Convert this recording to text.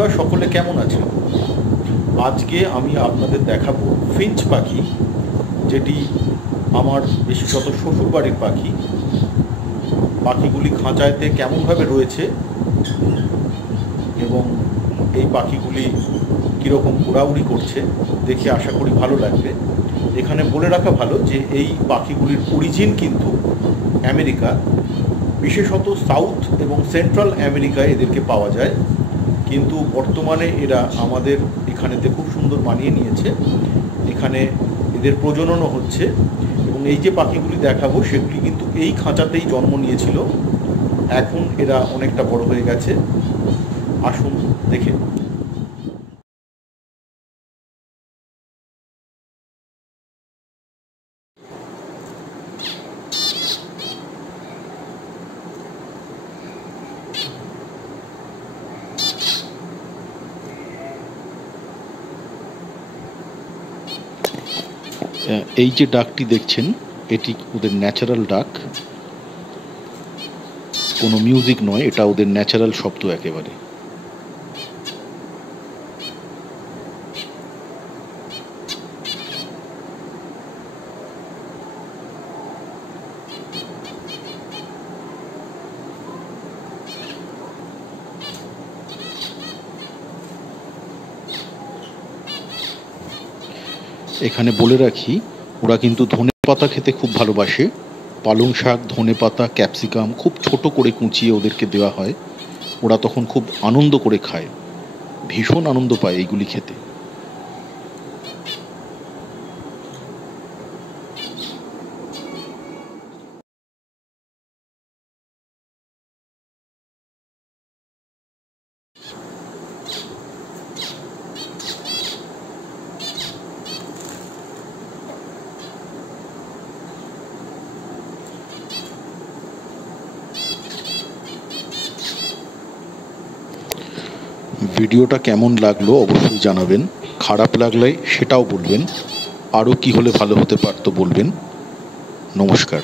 বন্ধুরা সকলে কেমন আছেন? আজকে আমি আপনাদের দেখাবো ফিঞ্চ পাখি, যেটি আমার বিশেষত শ্বশুরবাড়ির পাখি। পাখিগুলি খাঁচাতে কেমনভাবে রয়েছে এবং এই পাখিগুলি কীরকম উড়াউড়ি করছে দেখে আশা করি ভালো লাগবে। এখানে বলে রাখা ভালো যে এই পাখিগুলির অরিজিন কিন্তু আমেরিকা, বিশেষত সাউথ এবং সেন্ট্রাল আমেরিকায় এদেরকে পাওয়া যায়, কিন্তু বর্তমানে এরা আমাদের এখানেতে খুব সুন্দর মানিয়ে নিয়েছে। এখানে এদের প্রজননও হচ্ছে এবং এই যে পাখিগুলি দেখাবো সেগুলি কিন্তু এই খাঁচাতেই জন্ম নিয়েছিল। এখন এরা অনেকটা বড় হয়ে গেছে, আসুন দেখে। এই যে ডাকটি দেখছেন এটি ওদের ন্যাচারাল ডাক, কোনো মিউজিক নয়, এটা ওদের ন্যাচারাল শব্দ একেবারে। এখানে বলে রাখি, ওরা কিন্তু ধনে পাতা খেতে খুব ভালোবাসে। পালং শাক, ধনে পাতা, ক্যাপসিকাম খুব ছোট করে কুচিয়ে ওদেরকে দেওয়া হয়, ওরা তখন খুব আনন্দ করে খায়, ভীষণ আনন্দ পায় এইগুলি খেতে। ভিডিওটা কেমন লাগলো অবশ্যই জানাবেন, খারাপ লাগলে সেটাও বলবেন, আরও কি হলে ভালো হতে পারতো বলবেন। নমস্কার।